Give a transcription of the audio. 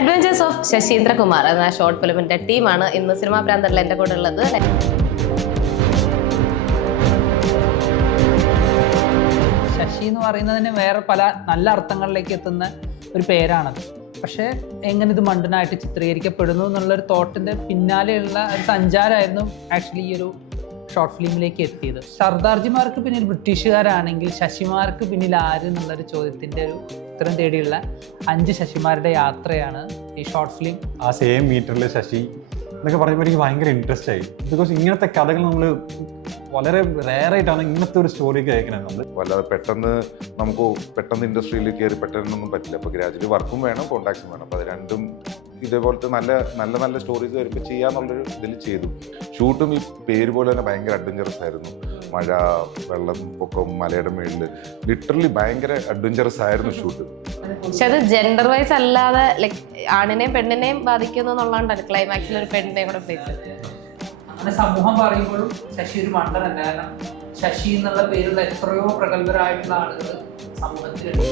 Adventures of ശശീന്ദ്രകുമാർ എന്ന short ഫിലിമിന്റെ ടീമാണ് ഇന്ന് സിനിമാ പ്രാന്തറിൽ എൻ്റെ കൂടെ ഉള്ളത്. ശശി എന്ന് പറയുന്നതിന് വേറെ പല നല്ല അർത്ഥങ്ങളിലേക്ക് എത്തുന്ന ഒരു പേരാണത്. പക്ഷേ എങ്ങനെ ഇത് മണ്ടനായിട്ട് ചിത്രീകരിക്കപ്പെടുന്നു എന്നുള്ളൊരു തോട്ടിൻ്റെ പിന്നാലെയുള്ള ഒരു സഞ്ചാരമായിരുന്നു ആക്ച്വലി ഈ ഒരു ഷോർട്ട് ഫിലിമിലേക്ക് എത്തിയത്. സർദാർജിമാർക്ക് പിന്നിൽ ബ്രിട്ടീഷുകാരാണെങ്കിൽ ശശിമാർക്ക് പിന്നിൽ ആര് എന്നുള്ളൊരു ചോദ്യത്തിൻ്റെ ഒരു ഉത്തരം തേടിയുള്ള 5 ശശിമാരുടെ യാത്രയാണ് ഈ ഷോർട്ട് ഫിലിം. ആ സെയിം മീറ്ററിൽ ശശി എന്നൊക്കെ പറയുമ്പോൾ എനിക്ക് ഭയങ്കര ഇൻട്രസ്റ്റ് ആയി. ബിക്കോസ് ഇങ്ങനത്തെ കഥകൾ നമ്മൾ വളരെ റെയറായിട്ടാണ് ഇങ്ങനത്തെ ഒരു സ്റ്റോറി കേൾക്കുന്നത്. നമ്മൾ വല്ലാതെ പെട്ടെന്ന് ഇൻഡസ്ട്രിയിൽ കയറി പെട്ടെന്നൊന്നും പറ്റില്ല. അപ്പോൾ ഗ്രാജുവലി വർക്കും വേണം, കോൺടാക്ട്സും വേണം. അപ്പോൾ അത് രണ്ടും ഇതേപോലത്തെ നല്ല സ്റ്റോറീസ് വരുമ്പോൾ ചെയ്യാന്നുള്ളൊരു ഇതിൽ ചെയ്തു. ഷൂട്ടും ഈ പേര് പോലെ തന്നെ ഭയങ്കര അഡ്വഞ്ചറസ് ആയിരുന്നു. മഴ, വെള്ളം, പൊക്കം, മലയുടെ മേളിൽ ലിറ്ററലി ഭയങ്കര അഡ്വഞ്ചറസ് ആയിരുന്നു ഷൂട്ട്. പക്ഷെ അത് ജെൻഡർ വൈസ് അല്ലാതെ ലൈക്ക് ആണിനെയും പെണ്ണിനെയും ബാധിക്കുന്നു എന്നുള്ളതുകൊണ്ടാണ് ക്ലൈമാക്സിൽ ഒരു പെണ്ണിനെയും കൂടെ പ്ലേസ്. അങ്ങനെ സമൂഹം പറയുമ്പോഴും ശശി ഒരു മണ്ടനല്ല. കാരണം ശശി എന്നുള്ള പേരുള്ള എത്രയോ പ്രഗത്ഭരായിട്ടുള്ള ആളുകൾ സമൂഹത്തിലുണ്ട്.